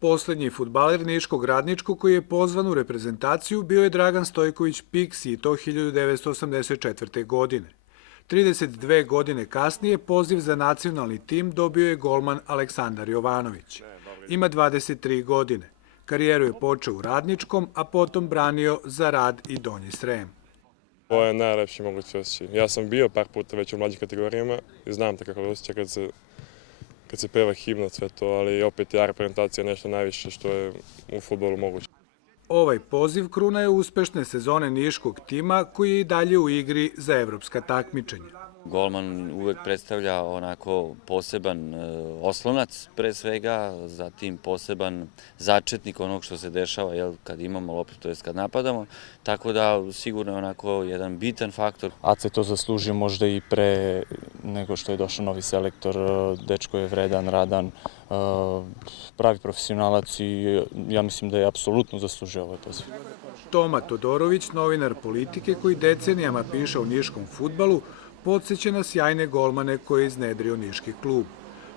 Poslednji fudbaler niškog Radničkog koji je pozvan u reprezentaciju bio je Dragan Stojković Piksi i to 1984. godine. 32 godine kasnije poziv za nacionalni tim dobio je golman Aleksandar Jovanović. Ima 23 godine. Karijeru je počeo u Radničkom, a potom branio za Rad i Donji Srem. Ovo je najlepši mogući osjećaj. Ja sam bio par puta već u mlađim kategorijama i znam kako je osjećaj kad se peva himna, sve to, ali opet je reprezentacija nešto najviše što je u fudbalu moguće. Ovaj poziv kruna je uspešne sezone niškog tima koji je i dalje u igri za evropska takmičenja. Golman uvek predstavlja onako poseban oslonac pre svega, zatim poseban začetnik onog što se dešava kad imamo loptu, to jest kad napadamo, tako da sigurno je onako jedan bitan faktor. Ace to zaslužio možda i pre nego što je došao novi selektor, dečko je vredan, radan, pravi profesionalac i ja mislim da je apsolutno zaslužio ovaj poziv. Toma Todorović, novinar politike koji decenijama piše o niškom fudbalu, podsjeća na sjajne golmane koje je iznedrio niški klub.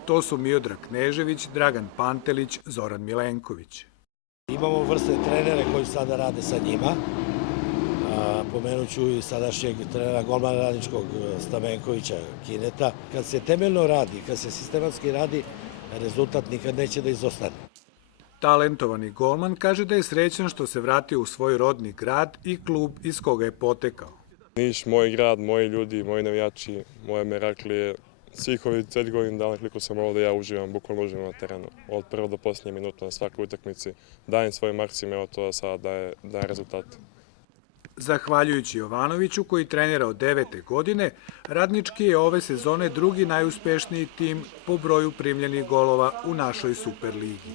To su Miodrag Knežević, Dragan Pantelić, Zoran Milenković. Imamo vrste trenere koji sada rade sa njima. Pomenuću i sadašnjeg trenera golmana Radničkog Stamenkovića Kineta. Kad se temeljno radi, kad se sistematski radi, rezultat nikad neće da izostane. Talentovani golman kaže da je srećan što se vratio u svoj rodni grad i klub iz koga je potekao. Niš, moj grad, moji ljudi, moji navijači, moje Meraklije, svih ovih 4 godina dana koliko sam ovde, ja uživam, bukvalno uživam na terenu. Od prvo do posljednje minuta na svakoj utakmici. Dajem svoj maksimum, evo to sada daje rezultat. Zahvaljujući Jovanoviću, koji trenira od 9. godine, Radnički je ove sezone drugi najuspešniji tim po broju primljenih golova u našoj Superligi.